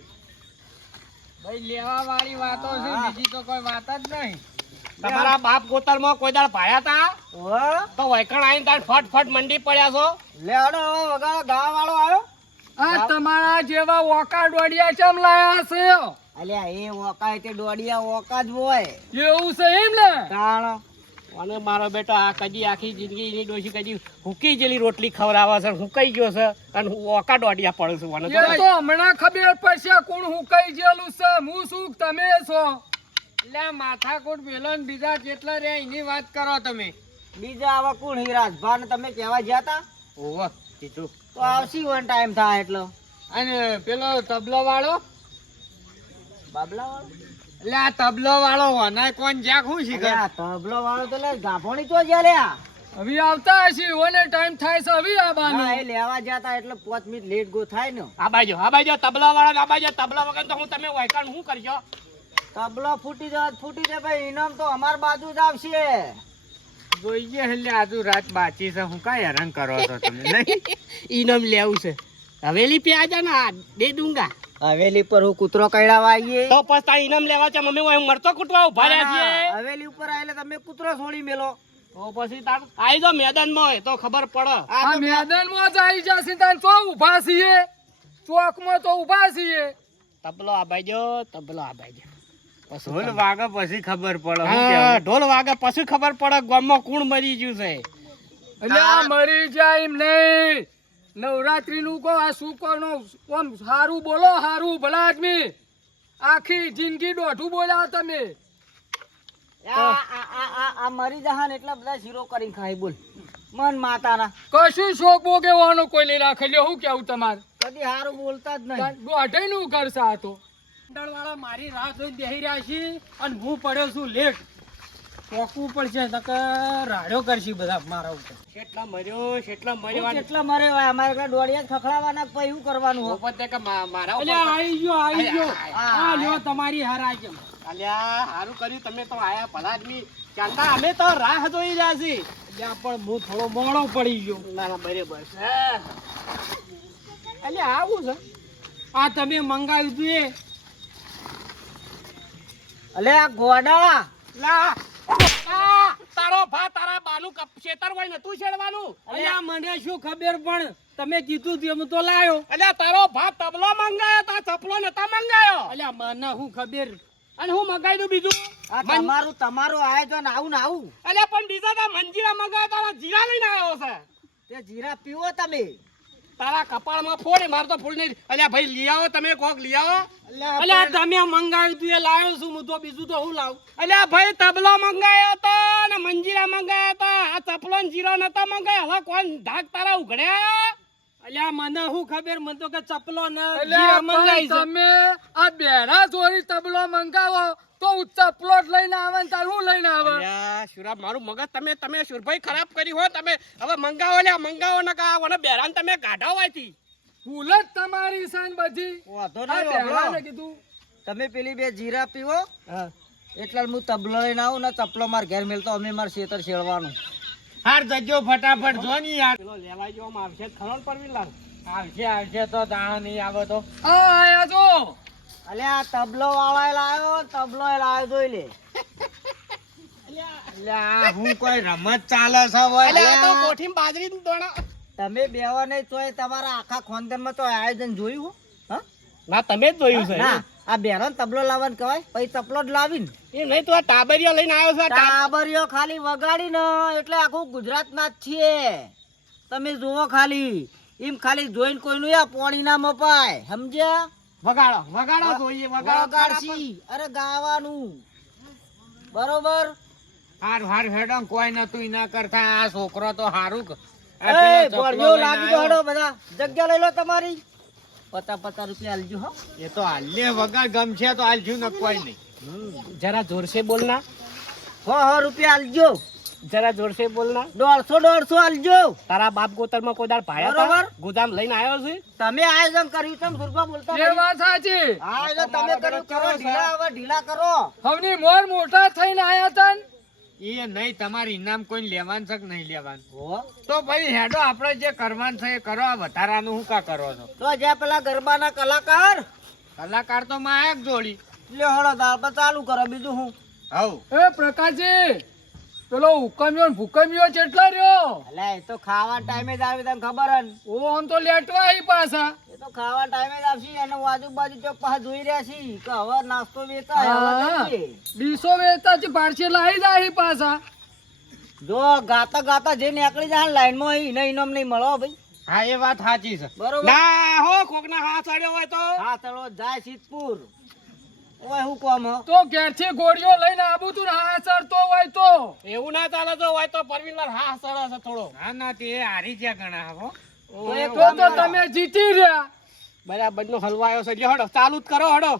ભાઈ લેવા વાળી વાતો છે. હા. બીજી તો કોઈ વાત જ નહીં. તમારા બાપ ગોતરમાં કોઈ દાડ ભાયા તા ઓહો. તો વૈકણ આવીને તાર ફટ મંડી પડ્યા છો. લે હડો હવે વગાડો. ગાવા વાળો આવ્યો. આ તમારા જેવા ઓકા દોડિયા ચમ લાયા છે? અલ્યા એ ઓકા તે દોડિયા ઓકા જ હોય. એવું છે એમ ને? તાણ અને મારો બેટો આ કદી આખી જિંદગી એની ડોશી કદી હુકી જેલી રોટલી ખવડાવે છે, હુકાઈ ગયો છે અને હું ઓકા દોડિયા પડું છું. મને એ તો હમણાં ખબર પડશે કોણ હું કઈ ગયેલું છે. હું શું તમે છો? એટલે માથાકૂટ મેલો ને બીજા જેટલા રે એની વાત કરો તમે. બીજા આવા કોણ હિરાજભા ને તમે કહેવા ગયા તા? ઓહો કીધું. તો આવશી વન ટાઈમ થાય એટલો. અને પેલો તબલો વાળો, બાબલા વાળો? એટલે આ તબલો વાળો વનાય કોણ જ્યાં શું અરે શીખે? આ તબલો વાળો તો લે ગાભોણી તો જ્યાં લ્યા. હવે આવતા હશે ઓને ટાઈમ થાય છે હવે ના, આવવાનું. એ લેવા જતા એટલે 5 મિનિટ લેટ ગો થાય ને. આ બાજુ તબલા વાળા, આ બાજુ તબલા વગર તો હું તમે વાયકાણ શું કરશો? તબલો ફૂટી જાય ભાઈ, ઇનામ તો અમાર બાજુ જ આવશે. જોઈએ એટલે આજુ રાત બાચી છે, હું કાંઈ હેરાન કરો છો તમે નહીં? ઈનામ લેવું છે. હવેલી પે આજા ના દે દૂંગા. હવેલી પર હું કૂતરો કઈડાવા આવીએ તો પછી તાર ઈનામ લેવા છે મમ્મી હું મરતો કૂટવા ઉભા રહ્યા છીએ. હવેલી ઉપર આવેલે તમે કૂતરો છોડી મેલો. તો પછી તાર આઈ જો મેદાનમાં હોય તો ખબર પડે. આ મેદાનમાં જ આવી જશે તાન ચો ઊભા છીએ, ચોકમાં તો ઊભા છીએ. તબલો આ બાજુ, તબલો આ બાજુ. ઢોલ વાગે પછી ખબર પડે. હું હા, કહેવું? ઢોલ વાગે પછી ખબર પડે ગામમાં કોણ મરી ગયું છે. એટલે આ મરી જાય એમ નહીં. નવરાત્રી નું કહો આ શું કોનો આમ સારું બોલો, સારું ભલા આદમી. આખી જિંદગી દોઢું બોલ્યા તમે. આ મરી જહાન એટલા બધા શીરો કરીને ખાય બોલ મન માતાના. કશું શોક બોગેવાનો કોઈ નહીં રાખે. લ્યો હું કેવું તમારે? કદી હારું બોલતા જ નહીં. દોઢે નું કરશે આ તો. વાળા મારી રાહ જોઈને બેહી રહ્યા છે અને હું પડ્યો છું લેટ. પોકવું પડશે નકર રાડ્યો કરશે બધા મારા ઉપર. કેટલા મર્યો કેટલા મરે હોય અમારે ઘરે દોડિયા જ ખખડાવાના પછી શું કરવાનું હોય? પોતે કે મારા એટલે આવી ગયો. આ લ્યો તમારી હાર આવી ગયો. અલ્યા હારું કર્યું તમે તો આયા ભલા આદમી. ચાલતા અમે તો રાહ જોઈ રહ્યા છીએ. અલ્યા પણ હું થોડો મોડો પડી ગયો. ના ના બરાબર છે. અલ્યા આવું છે. આ તમે મંગાવ્યું હતું એ? અલે આ ગોડા લા તારો ભા તારા બાનું ખેતર હોય ને તું છેડવાનું. અલ્યા મને શું ખબર પણ તમે કીધું તેમ તો લાયો. અલ્યા તારો ભા તબલો મંગાયો તા ચપલો નતા મંગાયો. અલ્યા મને શું ખબર. અને હું મંગાઈ દઉં બીજું. આ તમારું આયોજન આવું ને આવું. અલ્યા પણ બીજા તા મંજીરા મંગાયો તારા જીરા લઈને આવ્યો છે. તે જીરા પીવો તમે. તારા કપાળમાં ફોડે માર તો ફૂલ નહીં. અલ્યા ભાઈ લઈ આવો તમે કોક લઈ આવો. અલ્યા તમે મંગાવ્યું તું એ લાયો છું હું તો બીજું તો હું લાવું. અલ્યા ભાઈ તબલો મંગાયો તો ને મંજીરા મંગાયા તા. આ ચપલો ને જીરા નતા મંગાયા. હવે કોણ ધાક તારા ઉઘડ્યા? અલ્યા મને શું ખબર, મને તો કે ચપલો ને જીરા મંગાઈ છે. તમે આ બેરા જોડી તબલો મંગાવો તો હું ચપલો જ લઈને આવે ને તાર હું લઈને આવે. અલ્યા શુરાબ મારું મગજ તમે શુરભાઈ ખરાબ કરી હો તમે. હવે મંગાવો લ્યા મંગાવો ને કા વને બેરાન તમે કાઢો વાયથી. ભૂલ જ તમારી સાન બધી. વાંધો આ નહીં બેરાને બાબલો. કીધું તમે પેલી બે જીરા પીવો એટલે હું તબલો લઈને આવું ને ચપલો માર ઘેર મેલતો અમે માર ખેતર શેળવાનું. હાર જજો ફટાફટ જો ની યાર. પેલો લેવાઈ જો આવશે ખરો પરવીન લાલ. આવશે તો દાણા નહીં આવે તો. આ આયા જો. અલે આ તબલો વાળા લાયો, તબલો લાયો જોઈ લે. એટલે આ હું કોઈ રમત ચાલે છે ભાઈ? અલ્યા આ તો કોઠીમાં બાજરી દોણા. તમે બેવા નહીં તોય તમારા આખા ખાનદાનમાં તો આયોજન જોયું હો? હા ના તમે જ જોયું છે. ના આ બેરો તબલો લાવવાનું કહેવાય પછી ચપલો જ લાવીને એ નહીં તો આ ટાબરિયો લઈને આવ્યો છે. ટાબરિયો ખાલી વગાડી ને એટલે આખું ગુજરાત ના જ છીએ. તમે જુઓ ખાલી એમ ખાલી જોઈને કોઈનું આ પોણી ના મપાય સમજ્યા? વગાડો જોઈએ વગાડશી અરે ગાવાનું બરોબર. હાર હેડો કોઈ નતું એના કરતા આ છોકરો તો હારું એ ગોળીઓ લાગી દો હેડો બધા જગ્યા લઈ લો તમારી. 50 રૂપિયા આલજો હો. એ તો હાલે વગર ગમશે તો હાલજો ને કોઈ નહીં. જરા જોર સે બોલના. 100 રૂપિયા આલજો. જરા જોર સે બોલના. 150 આલજો. તારા બાપ ગોતરમાં કોઈ દાડ ભાયા બરોબર. હતા? ગોદામ લઈને આવ્યો છે. તમે આયોજન કર્યું તમે સુરભા બોલતા એ નહીં. વાત સાચી. આયોજન તમે કર્યું કરો ઢીલા હવે ઢીલા કરો. હવની મોર મોટા થઈને આયા તા ને. એ નહીં તમારે ઇનામ કોઈ લેવાનું છે કે નહીં લેવાનું? હો. તો ભાઈ હેડો આપણે જે કરવાનું છે એ કરો. આ વધારાનું શું કા કરો છો? તો જ્યાં પેલા ગરબાના કલાકાર કલાકાર તો માયક જોડી. લ્યો હળો દાળ પર ચાલુ કરો બીજું હું. હવ એ પ્રકાશજી પેલો હુકમ્યો ને ભૂકમ્યો કેટલા રહ્યો? અલે એ તો ખાવા ટાઈમે જ આવી તને ખબર હન. ઓ આમ તો લેટવા આવી પાછા. એ તો ખાવા ટાઈમે જ આવશે અને આજુબાજુ ચોક પાસે જોઈ રહ્યા છીએ કે હવે નાસ્તો વેચાય હવે હા. જઈએ. ડીસો વેચતા છે પાર્સલ આવી જાય પાછા. જો ગાતા ગાતા જે નીકળી જાય લાઈનમાં એને ઇનામ નહીં મળો ભાઈ. હા એ વાત સાચી છે. બરોબર. ના હો કોકના હાથ અડ્યો હોય તો હા ચલો જાય સિદ્ધપુર. ઓય હું કોમ હ? તો ઘેરથી ગોળીઓ લઈને આવું તું ને હા ચડતો હોય તો એવું ના ચાલે જો હોય તો પરવીનલાલ હા સરસ છે થોડો ના ના તે હારી જ્યાં ગણા હો. તો એક તો કામ તો કરો. તમે જીતી રહ્યા. બરાબર નો હલવાયો છે લ્યો હડો ચાલુ જ કરો હડો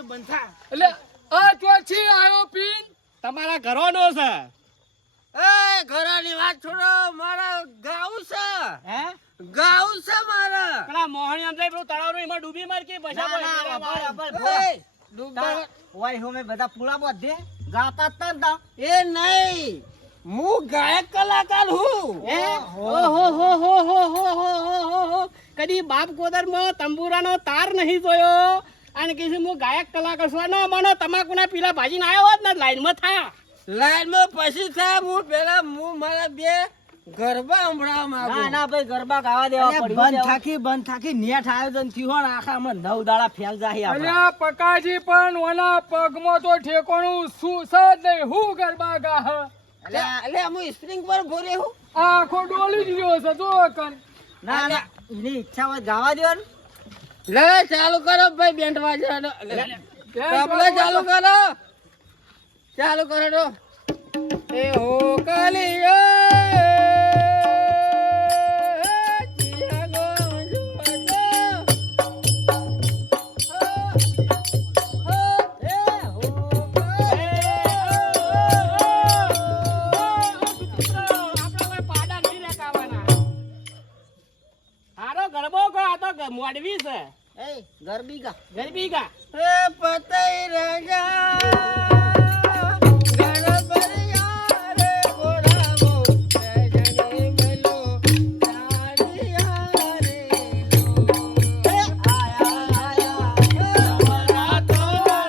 છે બંધા એટલે આ ચોથી આયો પીન તમારા ઘરોનો છે એ ઘરની વાત છોડો, મારા ગાવું છે, હે ગાવું છે મારા. પેલા મોહણી અંદર પેલું તળાવનું એમાં ડૂબી માર કે ના, ના, અબળ, એ, ડૂબા- ઓય હોમે બધા પુલા બધે ગાતા જ તા ને તા. એ નહીં, હું ગાયક કલાકાર હું. હે? ઓહો હો હો હો હો હો હો હો. કદી બાપ ગોદરમાં તંબુરાનો તાર નહીં જોયો અને કે હું ગાયક કલાકાર છું ના માનો તમાકુના પીલા ભાજીને આવ્યો હોત ને લાઈનમાં થયા લાઈનમાં પછી થાય, હું પેલા મારા બે ગરબા સંભળાવવા માંગુ. ના ના ભાઈ ગરબા ગાવા દેવા પડ્યું. બંધ થાકી નેટ આયોજન થયું હોય ને આખામાં 9 દાડા ફેલ જાય આપણે. અલ્યા પકાજી પણ ઓના પગમાં તો ઠેકોણું શું છે જ નહીં હું ગરબા ગાહ એટલે હું સ્પ્રિંગ પર ભોરે હું. આખો ડોલી જ ગયો છે જો કન ના ના એની ઈચ્છા હોય ગાવા દો ને. લે ચાલુ કરો ભાઈ, બેન્ડ વાજવાનો. તબલા ચાલુ કરો, ચાલુ કરો તો. એ હો કલિયો મોડવી છે એ ગરબી ગા ગરબી ગા એ પતઈ રાજા ગણપરિયા રે ગોરામો જને મેલો ચારિયા રે લો. એ આયા આયા નવરાતો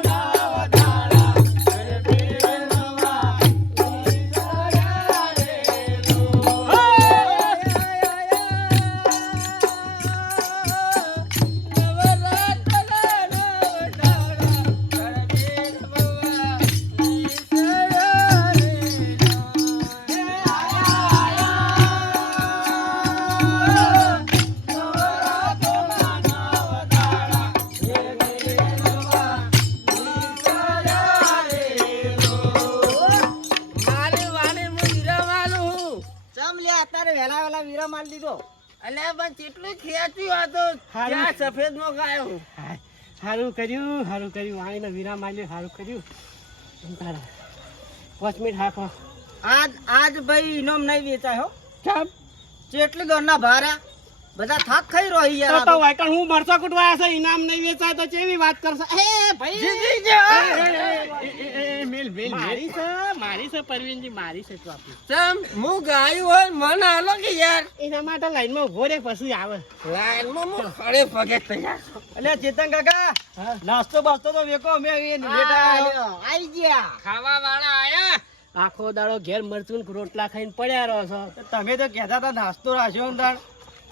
નવધારા ગરબી રમવા ઈશારા રે લો. ચમ લે અત્યારે વેલા વેલા વીરા માલ દીધો. અલ્યા પણ કેટલું ખેંચ્યું આ તો. ક્યાં સફેદ માં ગાયો હું. સારું કર્યું વાણીને વીરા માલ્યું સારું કર્યું તારા 5 મિનિટ હાફો આજ ભાઈ ઇનામ નહીં વેચાય હો. ચાપ ચેટલી દોરના ભારા બધા થાક ખાઈ રહી તો યાર. તો વાયકણ હું મરચા કુટવાયા છે ઇનામ નહીં વેચાય તો કેવી વાત કરશે એ ભાઈ મારી છે પરવીનજી મારી છે તો આપી ચમ હું ગાયું હોય મને હાલો કે યાર. એના માટે લાઈનમાં ઉભો રે પછી આવે લાઈનમાં હું ખડે પગે તૈયાર છું. અલ્યા ચેતન કાકા નાસ્તો બાસ્તો તો વેકો અમે આઈ ગયા. ખાવા વાળા આયા. આખો દાડો ઘેર મરચું ને રોટલા ખાઈને પડ્યા રહો છો તમે તો કહેતા હતા નાસ્તો રાખ્યો ને તાણ.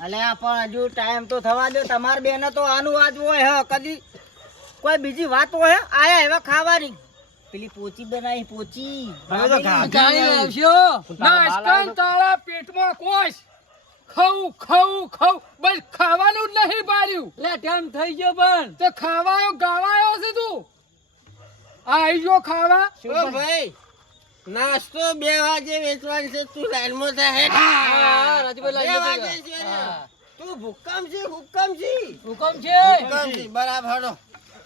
અલ્યા પણ હજુ ટાઈમ તો થવા દો. તમાર બેને તો આનું વાત હોય હ કદી કોઈ બીજી વાત હોય આયા એવા ખાવાની. પેલી પોચી બનાવી પોચી નાસ્તા તારા પેટમાં કોશ ખાવું ખાવું ખાવું બસ ખાવાનું જ નહીં પાડ્યું લે ટાઈમ થઈ ગયો પણ તો ખાવાયો ગાવાયો છે તું આઈ જો ખાવા ઓ ભાઈ નાસ્તો 2 વાગે વેચવાનો છે. તું લાઈનમાં થાય. 2 વાગે છે ને. તું હુકમ છે હુકમ છે હુકમ છે બરાબર હડો.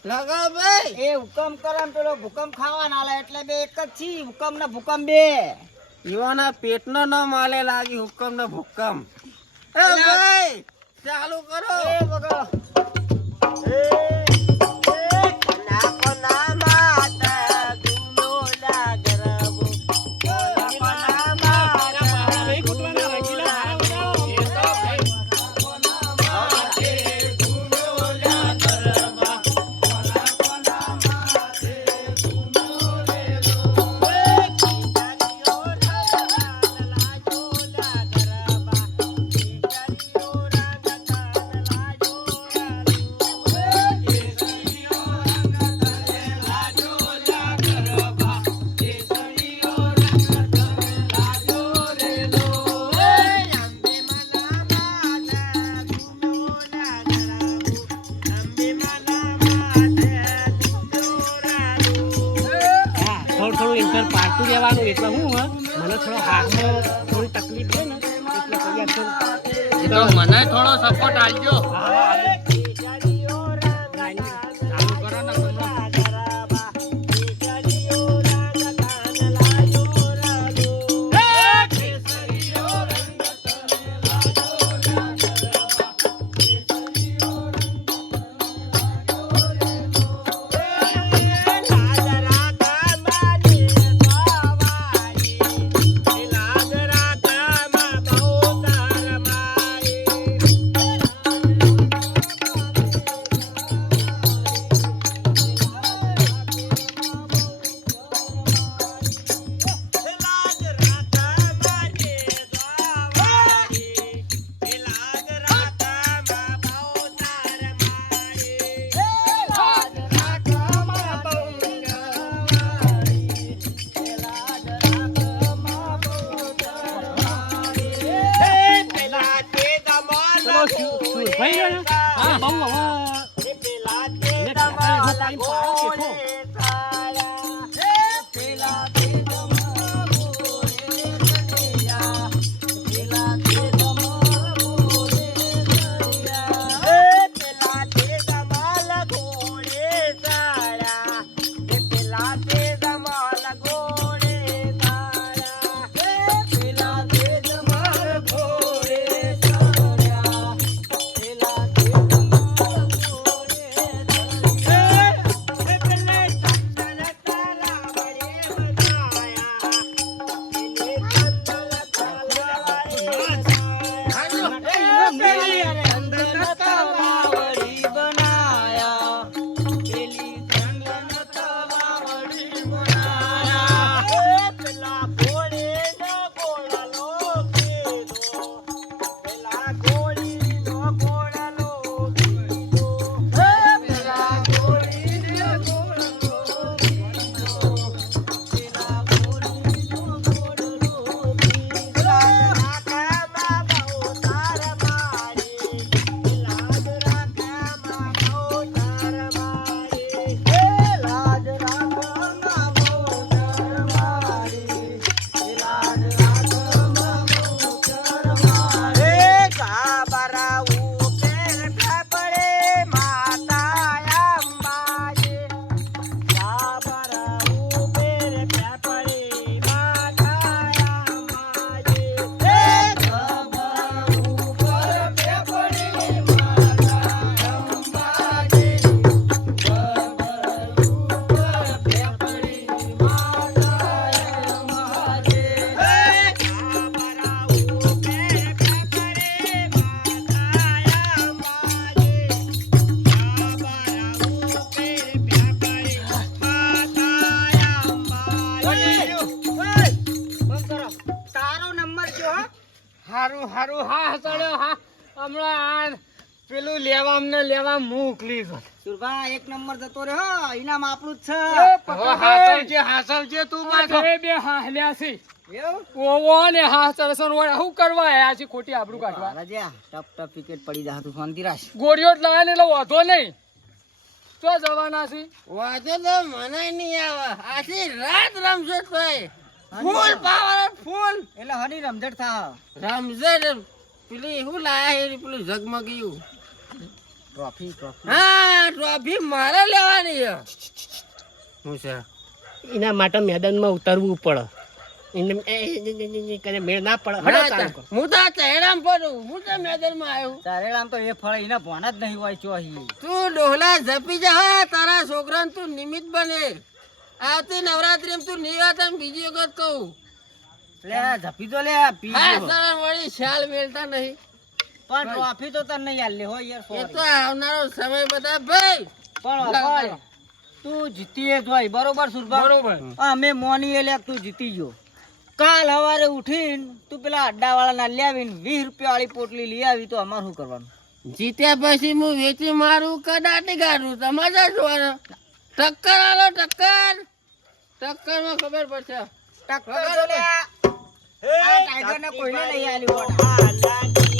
લગાવ ભાઈ. એ હુકમ કરે પેલો ભૂકંપ ખાવા ના લે એટલે બે એક જ છી. હુકમ ને ભૂકંપ બે. યુવાના પેટનો ન માલે લાગી હુકમ ને ભૂકમ. એ ભાઈ ચાલુ કરો. એ બગો થોડું ઇન્ટર પાડતું રહેવાનું એટલે હું મને થોડો હાથમાં થોડી તકલીફ છે ને એટલે તૈયાર છે મને થોડો સપોર્ટ આપજો. ચાલુ કરો ને હારું હા ચડ્યો હા હમણાં આ પેલું લેવા મોકલી છે સુરભા એક નંબર જતો રહ્યો ઇનામ આપણું જ હવે હાસલજે તું પાછો હવે બે હાલ્યા છે છે એવું ઓવો ને હા સરસન વળે શું કરવા આયા છે ખોટી આબરૂ કાઢવા રાજા ટપ ટપ વિકેટ પડી જા તું શાંતિ રાખ ગોળીઓ જ લાવે ને એટલે વાંધો નહીં તો જવાના છે વાંધો તો મને નહીં આવે આખી રાત રમશો તોય ફૂલ પાવર ફૂલ એટલે હની રમઝટ થા રમઝટ પેલી શું લાયા છે પેલું ઝગમગિયું ટ્રોફી હા ટ્રોફી મારે લેવાની છે હું છે એના માટે મેદાનમાં ઉતરવું પડે એને મેળ ના પડે હડો ચાલુ કરો. હું તો આ ચહેરામ પડું હું તો મેદાનમાં આવ્યું તારેલામ તો એ ફળ એને ભોન જ નહીં હોય ચોહી તું ડોહલા ઝપી જા તારા છોકરાને તું નિમિત્ત બને આવતી નવરાત્રી તું નિવાત બીજી વખત કહું લે ઝપી તો લે પી હા જો. સર વળી શાલ મેળતા નહીં પણ ટ્રોફી તો તને નહીં આલે હો યાર એ sorry. તો આવનારો સમય બધા ભાઈ પણ તું જીતી જોઈ બરોબર સુરભા બરોબર અમે મોની એટલે તું જીતી ગયો કાલ સવારે ઉઠીને તું પેલા અડ્ડા વાળા ના લાવીને 20 રૂપિયા વાળી પોટલી લઈ આવી તો અમારે શું કરવાનું જીત્યા પછી હું વેચી મારું કદાટી કાઢું તમારે જોવાનું ટક્કર આલો ટક્કર ટક્કરમાં ખબર પડશે ટક્કર તો લે આ ટાઈગર ને કોઈને નહીં આલી વોટ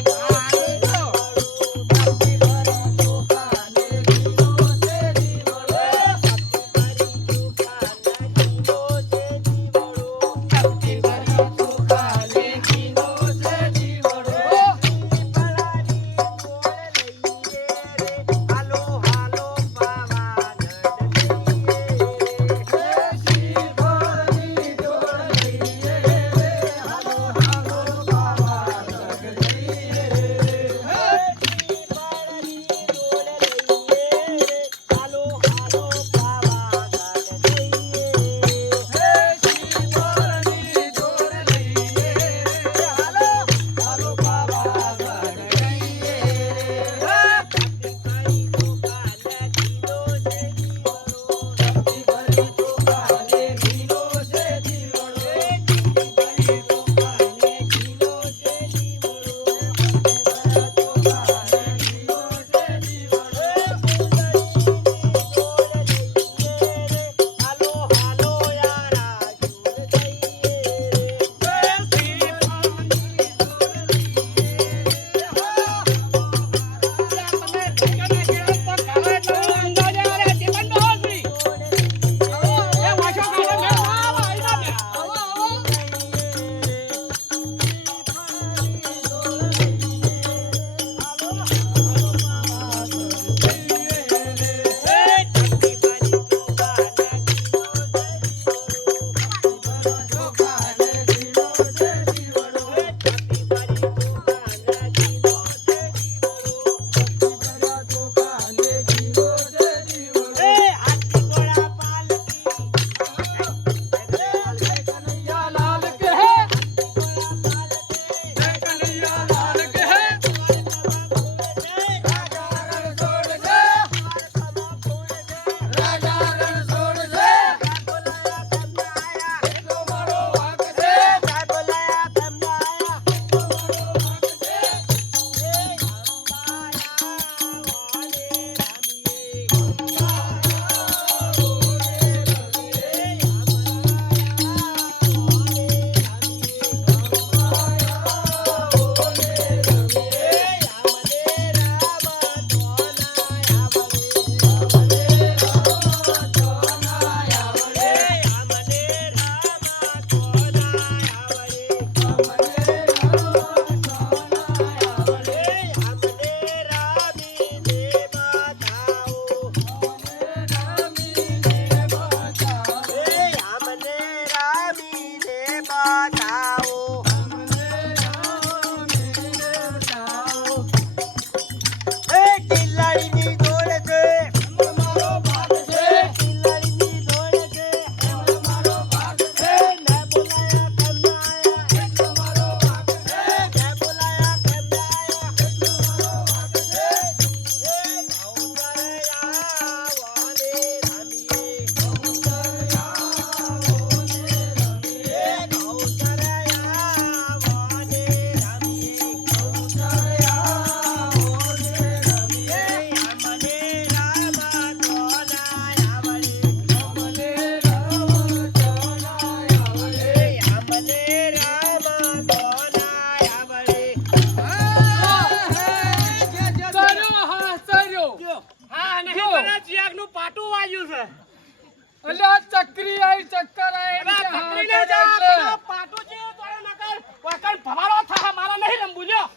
ચક્રી આઈ ચક્કર આઈ એમ કે પકડીને હાથ જા, એટલે. પેલો પાટું છે, તોય નકર વકણ ભવાડો થા, મારા નહીં રમવું લ્યો.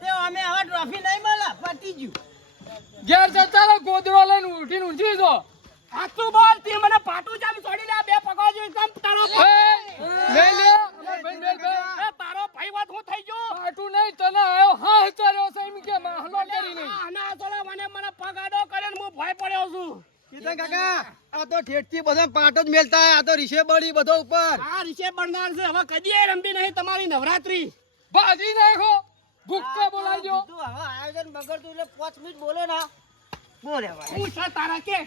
તે અમે હવે ટ્રોફી નહીં મળે પતી ગયું ઘેર જતા રહો, ગોદડો લઈને ઉઠીને ઊંઘી જો. સાચું બોલ, તે મને પાટું જામ છોડીને આ બે પગો જોઈ કેમ તારો એ, લઈ લે, અમાર ભાઈ મેલ ભાઈ. એ તારો ભાઈ વાત હું થઈ ગયો? પાટું નહીં તને આવ્યો હા ચાલ્યો છે એમ કે માહલો કરી નહીં. આના સોલા મને પગાડો કરે ને હું ભય પડ્યો છું. ચેતન કાકા આ તો ઠેઠથી બધા પાટો જ મેલતા આ તો રીશે બળી બધો ઉપર આ રીશે બનનાર છે, હવે કદીએ રમવી નહીં તમારી નવરાત્રી. બાજી નાખો, ગુક્કો બોલાવી દો. તું હવે આયોજન બગડતું એટલે 5 મિનિટ બોલે ના બોલે ભાઈ. હું છે તારા કે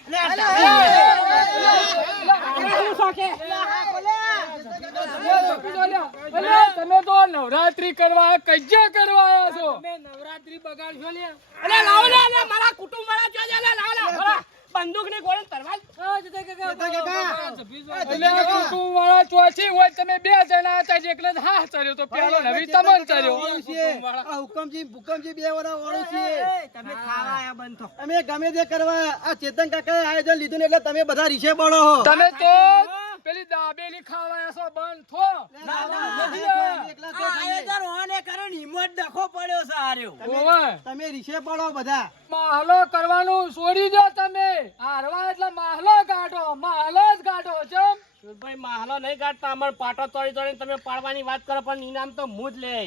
તમે તો નવરાત્રી કરવા કજ્જા કરવા આવ્યા છો. નવરાત્રી બગાડશો લે. અલે લાવો લે, અલે મારા કુટુંબ વાળા જોજે, લે લાવો લે. ભલા, બંદૂકની ગોળી તરવાલ. એટલે આ કુટુંબવાળા ચોથી હોય, તમે 2 જણા હતા જે એકલા જ હા ચર્યો તો પેલો નવી તમન ચર્યો. આ હુકમજી ભૂકમજી બે વાળા વાળું છે તમે ખાવા આયા બંધ થો. અમે ગમે તે કરવા આ ચેતન કાકાએ આયોજન લીધું ને એટલે તમે બધા રીશે બળો હો તમે તો પેલી દાબેલી ખાવા છો બંધ થો. આયોજન હોને કારણ હિંમત ડખો પડ્યો છે આર્યો. ઓવે. તમે રીશે બળો બધા માહલો કરવાનું છોડી દો તમે. હારવા એટલે માહલો કાઢો, માહલો જ કાઢો. ચમ ભાઈ માહલો નહીં કાઢતા, અમાર પાટો તોડી તોડીને તમે પાડવાની વાત કરો, પણ ઇનામ તો હું જ લે.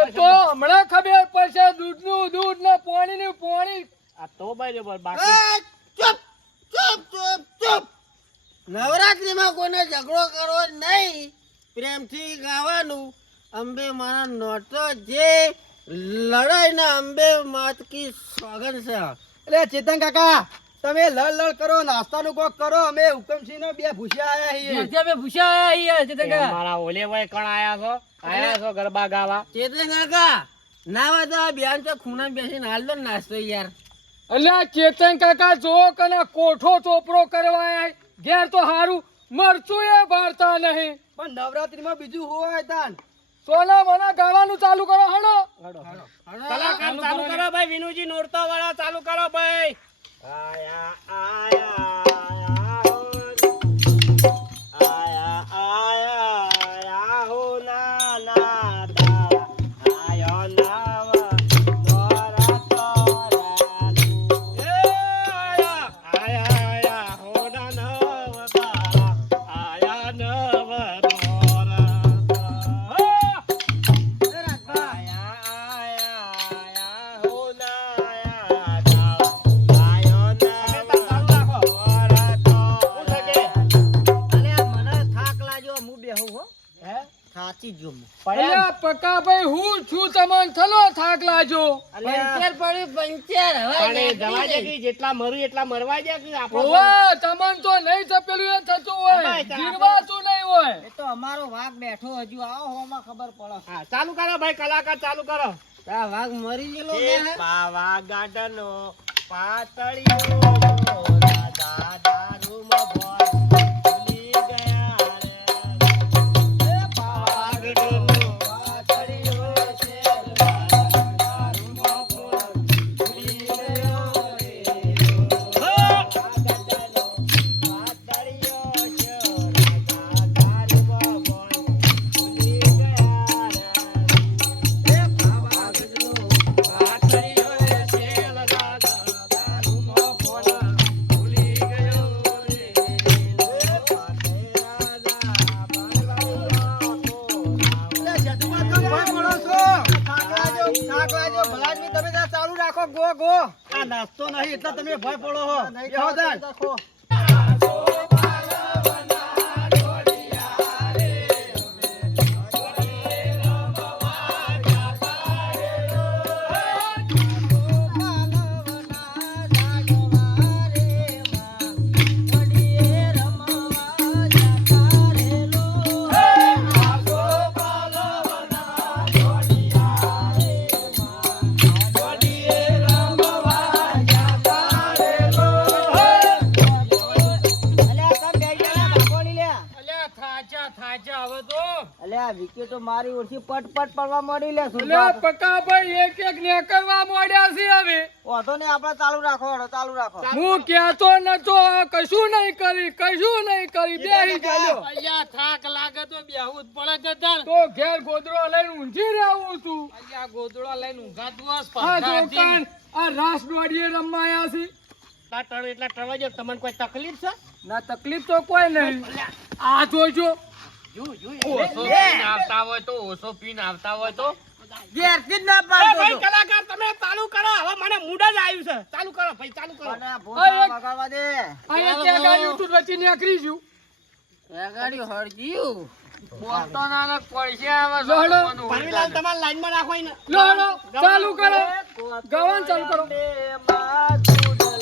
એ તો હમણાં ખબર પડશે. દૂધનું દૂધ ને પાણીનું પાણી. આ તો બરાબર, બાકી ચૂપ ચૂપ ચૂપ ચૂપ નવરાત્રીમાં કોઈને ઝઘડો કરવો નહીં, પ્રેમથી ગાવાનું. અંબે મારા નોટો જે લડાઈના અંબે માત કી સોગન છે. એટલે ચેતન કાકા તમે લડ કરો, નાસ્તાનું કોક કરો. અમે હુકમસિંહ નો 2 ભૂસ્યા આયા છીએ. એ મારા ઓલે ભાઈ કણ આયા છો ગરબા ગાવા. ચેતન કાકા નાવા તો બેન તો ખૂણા બેસીને હાલ દો ને નાસ્તો યાર. એટલે આ ચેતન કાકા જો કને કોઠો ચોપડો કરવા આય. ઘેર તો હારું મરચું એ ભારતા નહીં. પણ નવરાત્રીમાં બીજું હોય તાન સોના મોના ગાવાનું ચાલુ કરો. હણો કલાકાર ચાલુ કરો ભાઈ, વિનુજી નોરતો વાળા ચાલુ કરો ભાઈ. આયા આયા આયા આયા હો ના ના દા આયો નાવ તોરા તોરા એ આયા આયા હો ના નવ તારા, આયા નવ તોરા. આયા આયા હો ના આયા દા આયો નાવ તોરા તોરા. અલે આ મને થાક લાગ્યો, હું બેહું હો. થાચી જો હું. અલ્યા પકા ભાઈ હું છું તમને થલો થાક લાજો. પંચર પડ્યું પંચર. પણ એ હવે જવા દે કે જેટલા મરું એટલા મરવા દે કે આપણો ઓવા તમને તો નહીં ચપેલું એ થતું હોય, ભાઈ, ચાલ. ગીરવાતું નહીં હોય. એ તો અમારો વાઘ બેઠો હજુ આવો હોમાં ખબર પડે. હા ચાલુ કરો ભાઈ, કલાકાર ચાલુ કરો. આ વાઘ મરી ગયેલો એ પાવા ગાડનો પાતળિયો રાજા દારૂમાં ભોર ભૂલી ગયા રે. એ પાવા ગાડનો પાતળિયો છે રાજા દારૂમાં ભોર ભૂલી ગયો રે. પાવા ગાડનો પાતળિયો છે રાજા દારૂમાં ભોર ભૂલી ગયા રે. એ પાવા ગાડનો પાતળિયો છે રાજા દારૂમાં ભોર ભૂલી ગયો રે. એ પાટે રાજા ચાલુ રાખો ગો ગો. આ નાસ્તો નહીં એટલે તમે ભય પડો હો. બેહો તાન. રમવા અલ્યા વિકે તો મારી ઓળખી પટ પડવા મળી લે એટલે સુરભા પકાભાઈ એક એક ને કરવા મોડ્યા છે હવે વાંધો નહીં આપણે ચાલુ રાખો હેડો, ચાલુ રાખો હું કહેતો નતો કશું નહીં કરી બેહી ચાલ્યો અહીંયા થાક લાગે તો બેહવું જ પડે ગધાર. તો ઘેર ગોદડો લઈને ઊંઘી રહ્યું છું અહીંયા ગોદડો લઈને ઊંઘાતું હસ આ સ્પર્ધા હતી. દુકાન આ રાસ દોડીએ રમાયા છે આ ટળું એટલા ટળવા જાવ, તમને કોઈ તકલીફ છે? ના તકલીફ તો કોઈ નહીં આ જોજો ઓછો પીને આવતા હોય તો ઓછો પીને આવતા હોય તો ઘેરથી જ ના એ પાડતો ભાઈ હતો. કલાકાર તમે ચાલુ કરો, હવે મને મૂડ જ આવ્યું છે. ચાલુ કરો ભાઈ, ચાલુ કરો. મને આ ભૂસા વગાડવા દે આ એક ગાડી ઉઠું વચ્ચે નીકળી છું એ ગાડી હળગ્યું બોલતો ના ને પડશે હવે લડો. ભરવીલાલ તમારે લાઈનમાં રાખો એને. લો ચાલુ કરો ગવાન ચાલુ કરો રમવા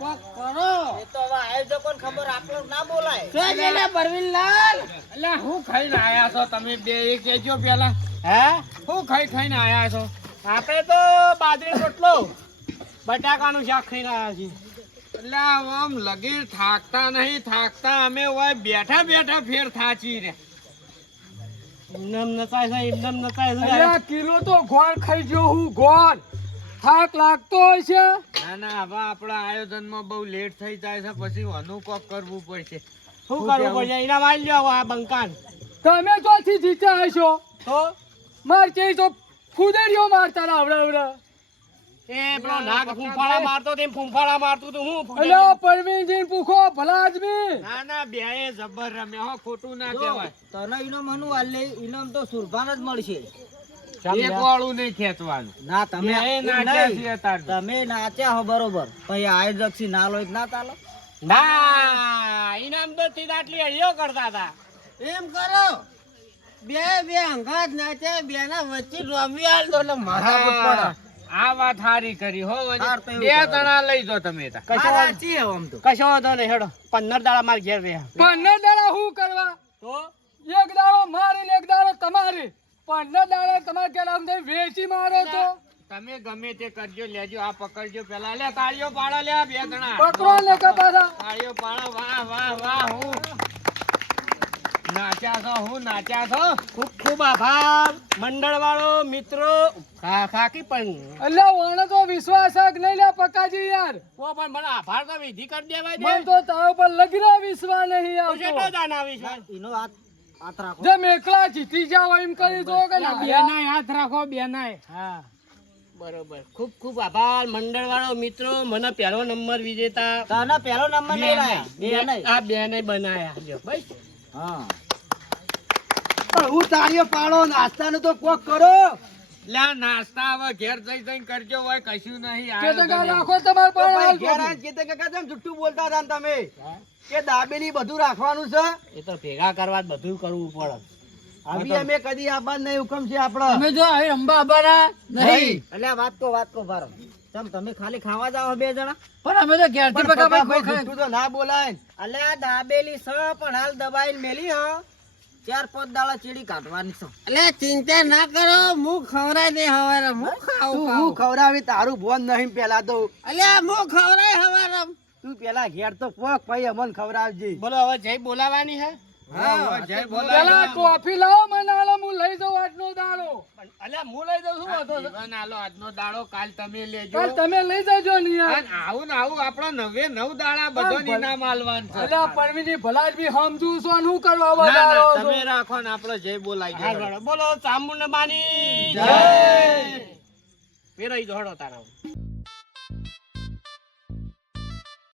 કોક કરો. એ તો હવે આયોજકોને ખબર આપણને ના બોલાય. શું છે લે પરવીનલાલ? એટલે હું ખાઈને આયા છો તમે બે એ કહેજો પેલા હે હું ખાઈને આયા છો આપણે તો બાજરી રોટલો બટાકાનું શાક ખાઈને આવ્યા છીએ. એટલે આમ લગી થાકતા નહીં થાકતા અમે હોય બેઠા બેઠા ફેર થાચી રે એમનેમ નચાય છે એમનેમ નચાય છે. અલ્યા કિલો તો ગોળ ખાઈ ગયો હું ગોળ. થાક લાગતો હોય છે. ના ના હવે આપણા આયોજનમાં બહુ લેટ થઈ જાય છે પછી વાનું કોક કરવું પડશે શું કરવું પડશે એના મારી લ્યો આ બંકાન તમે ચોથી જીત્યા હશો તો માર કે તો ફુદેરીઓ મારતા આવડા એ પેલો નાગ ફૂંફાડા મારતો તેમ ફૂંફાડા મારતું તું હું અલ્યા પરવીનજી પૂછો ભલા આદમી. ના ના બે જબર રમે હો ખોટું ના કહેવાય તને ઇનામ હનું આલે ઇનામ તો સુરભાન જ મળશે. એક વાળું નહીં ખેંચવાનું ના તમે બે નાચ્યા છીએ તાર તો. તમે નાચ્યા હો બરોબર પછી આયોજક થી ના લો ના ચાલે. ના ઇનામ તો તીધ આટલી હળીઓ કરતા હતા. એમ કરો બે અંગાત નાચે બે ના વચ્ચે રમી આલ દો એટલે માથા પર પડે. હા, આ વાત હારી કરી હો વળી. હાર તો એવું બે કરો. જણા લઈ જો તમે તાર. કશો આ સાચી હે આમ તો. કશો વાંધો નહીં હેડો 15 દાડા માર ઘેર રહ્યા 15 દાડા શું કરવા? તો એક દાડો મારી ને એક દાડો તમારી. 15 દાડા તમારે કે નામ દે વેચી મારો તો તમે ગમે તે કરજો લેજો આ પકડજો પેલા લે તાળીઓ પાડો લે બે જણા પકડો ને કપાસા. તાળીઓ પાડો વાહ વાહ વાહ હું નાચ્યા છો ખૂબ ખૂબ આભાર મંડળ વાળો મિત્રો ખાકી પણ અલ્યા વાણે તો વિશ્વાસ જ નહીં લે પકાજી યાર. ઓ પણ મને આભાર તો વિધિ કરી દેવાય દે મન તો તારા ઉપર લગીરા વિશ્વાસ નહીં તો જેટલો આવતો. દાન આવી છે એનો હાથ રાખો. જેમ એકલા જીતી જાવ એમ કરી દો કે ના બેનાય હાથ રાખો બેનાય હા બરોબર ખૂબ ખૂબ આભાર મંડળ વાળો મિત્રો મને પહેલો નંબર વિજેતા તને પહેલો નંબર નહીં લાયા બે નહીં. આ બેને બનાયા જો ભાઈ હા પણ હું તાળીઓ પાડો નાસ્તાનું તો કોક કરો. લે નાસ્તા હવે ઘેર જઈને કરજો હોય કશું નહીં કે તો આયોજન રાખો તમારે તો પણ ભાઈ હાલ ઘેર તો. આવીને કીધું કે કાકા તમે જુઠ્ઠું બોલતા હતા ને તમે કે દાબેલી બધું રાખવાનું છે. એ તો ભેગા કરવા જ બધું કરવું પડે આવી અમે કદી આબાદ નહીં હુકમ છે આપણો. તમે જો અહીં રંબા આબાના નહીં. અલ્યા વાત કો ભારો તમે ખાલી ખાવા જાવ બે જણા. પણ અમે તો ઘેરથી પણ પકા ભાઈ જુઠ્ઠું તો ના બોલાય ને. અલ્યા દાબેલી સ પણ હાલ દબાઈને મેલી હ 4-5 દાડા ચીડી કાઢવાની છે. એટલે ચિંતા ના કરો હું ખવરાય દે હવારે હું ખાવું હું ખવરાવી તારું ભોન નહીં પેલા તો. અલ્યા હું ખવરાય હવારે તું પેલા ઘેર તો પોક ભાઈ અમન ખવરાવજી. બોલો હવે જય બોલાવાની હે હા, જય બોલાય. પેલા કોફી લાવો મને હાલો હું લઈ જાઉં આજનો દાડો. પણ અલ્યા હું લઈ દઉં છું વાંધો છે? જીવન આલો આજનો દાડો કાલ તમે લેજો કાલ તમે લઈ જજો ને યાર. અને આવું ને આવું આપણા 9 દાડા બધોની ઇનામ આલવાનું છે. અલ્યા પરવીજી ભલા જ બી સમજુ છો ને શું કરવા ના, ના, વધારો છો? તમે રાખો ને આપણે જય બોલાઈ હા, જાય બોલો, બોલો ચામુંડમાની જય. ફેરવી દો હળો તારા